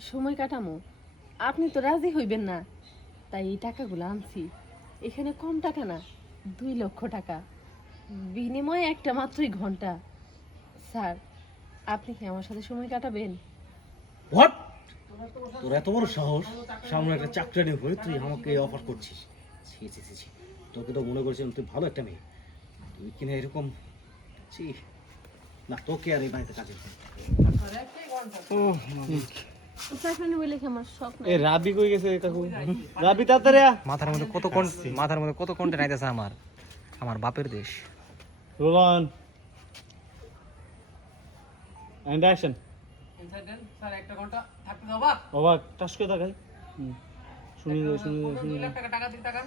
সময় কাটামো। আপনি তো রাজি হইবেন না। তাই এই টাকাগুলো আনছি। এখানে কম টাকা না দুই লক্ষ টাকা। বিনিময়ে একটা মাত্রই ঘণ্টা। স্যার আপনি কি আমার সাথে সময় কাটাবেন? হোয়াট তোর এত বড় সাহস? সামনে একটা চাকরি হয়ে তুই আমাকে অফার করছিস। ছি ছি ছি ছি। তোকে তো মনে করছিলাম তুই ভালো একটা মেয়ে। তুই কিনা এরকম? ছি। না তোকে আর এই বাড়িতে কাজে রাখতে রাবি কই গেছে কাকু? রাবি তাড়াতাড়ি আ। মাথার মধ্যে কত কোন মাথার মধ্যে কত কন্টেন্ট আইতেছে আমার? আমার বাপের দেশ। রোলন এন্ড অ্যাকশন অবাক টাস করে তাকাই। শুনি টাকা দিন টাকা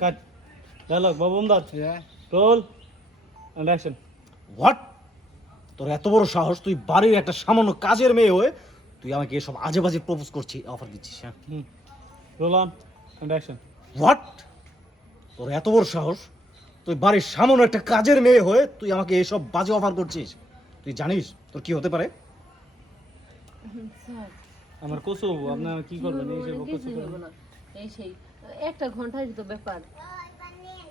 কাট ডায়লগ বাবু রোল এন্ড অ্যাকশন হোয়াট তোর এত বড় সাহস তুই বাড়ির একটা সামান্য কাজের মেয়ে হয়ে তুই আমাকে এসব আজে বাজে প্রপোজ করছিস অফার দিচ্ছিস হ্যাঁ? হুম। রোল অন অ্যাকশন হোয়াট তোর এত বড় সাহস তুই বাড়ির সামান্য একটা কাজের মেয়ে হয়ে তুই আমাকে এসব বাজে অফার করছিস। তুই জানিস তোর কি হতে পারে? আমার কোসো আপনার কি করবেন? এই সেই একটা ঘন্টারই তো ব্যাপার।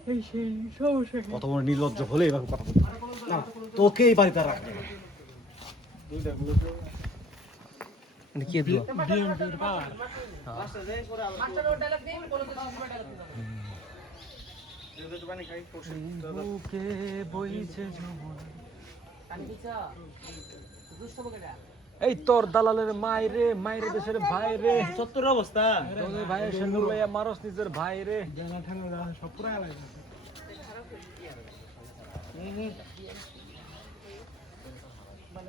কত বড় নির্লজ্জ হলে এভাবে কথা বলতে না তোকে এই বাড়িতে রাখবে না। কি দিও মাস্টার ও ডায়লগ দিন বলে তো সময় ডায়লগ দিন বুকে বইছে দুষ্ট বকেটা এই তোর দালালের মাইরে মাইরে দেশের ভাই রে। সত্তর অবস্থা। তোদের ভাইয়ের সেন্দুর লইয়া মারস নিজের ভাই রে। সব পুরা